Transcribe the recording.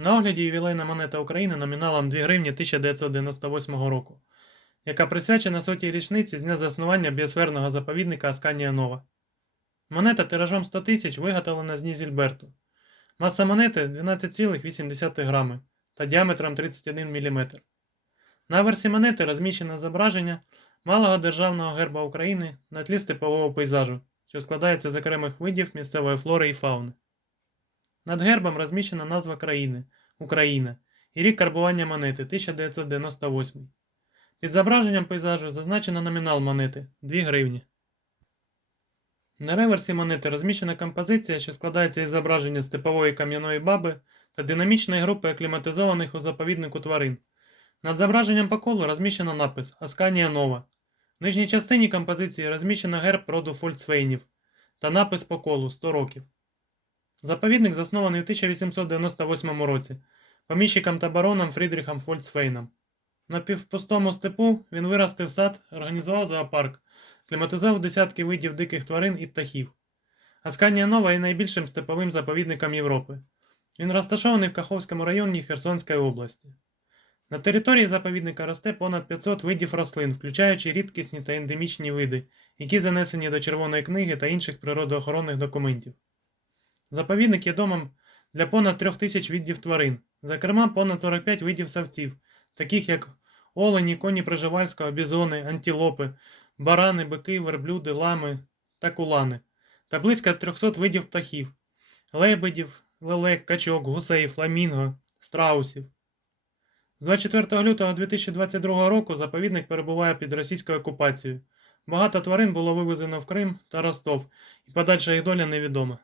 На огляді ювілейна монета України номіналом 2 гривні 1998 року, яка присвячена сотій річниці з дня заснування біосферного заповідника Асканія Нова. Монета тиражом 100 тисяч виготовлена з Нізільберту. Маса монети 12,8 грами та діаметром 31 мм. На версі монети розміщено зображення малого державного герба України на тлі степового пейзажу, що складається з окремих видів місцевої флори і фауни. Над гербом розміщена назва країни Україна і рік карбування монети 1998. Під зображенням пейзажу зазначено номінал монети 2 гривні. На реверсі монети розміщена композиція, що складається із зображення степової кам'яної баби та динамічної групи акліматизованих у заповіднику тварин. Над зображенням по колу розміщено напис Асканія Нова. В нижній частині композиції розміщено герб роду Фольцвейнів та напис по колу 100 років. Заповідник заснований у 1898 році поміщиком та бароном Фрідріхом Фольцфейном. На півпустому степу він виростив сад, організував зоопарк, кліматизував десятки видів диких тварин і птахів. Асканія Нова є найбільшим степовим заповідником Європи. Він розташований в Каховському районі Херсонської області. На території заповідника росте понад 500 видів рослин, включаючи рідкісні та ендемічні види, які занесені до Червоної книги та інших природоохоронних документів. Заповідник є домом для понад трьох тисяч видів тварин, зокрема понад 45 видів савців, таких як олені, коні приживальського, бізони, антилопи, барани, бики, верблюди, лами та кулани, та близько 300 видів птахів, лебедів, лелек, качок, гусей, фламінго, страусів. З 24 лютого 2022 року заповідник перебуває під російською окупацією. Багато тварин було вивезено в Крим та Ростов, і подальша їх доля невідома.